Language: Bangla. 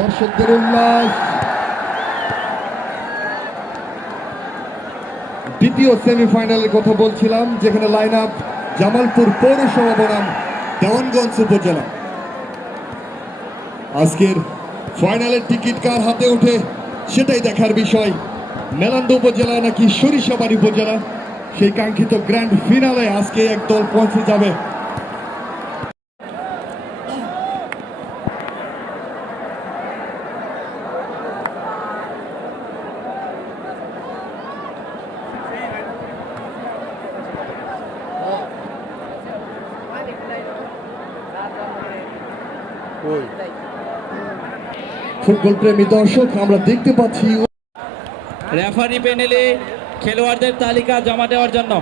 দর্শকদের উল্লাস। দ্বিতীয় সেমিফাইনালের কথা বলছিলাম, যেখানে লাইন আপ জামালপুর পৌরসভা বনাম দেওয়ানগঞ্জ উপজেলা। আজকের ফাইনালের টিকিট কার হাতে ওঠে সেটাই দেখার বিষয়। মেলান্দা উপজেলা নাকি সরিষাবাড়ি উপজেলা, সেই কাঙ্ক্ষিত গ্র্যান্ড ফিনালে আজকে এক দল পৌঁছে যাবে। ফুটবল প্রেমী দর্শক, আমরা দেখতে পাচ্ছি রেফারি প্যানেলে খেলোয়াড়দের তালিকা জমা দেওয়ার জন্য।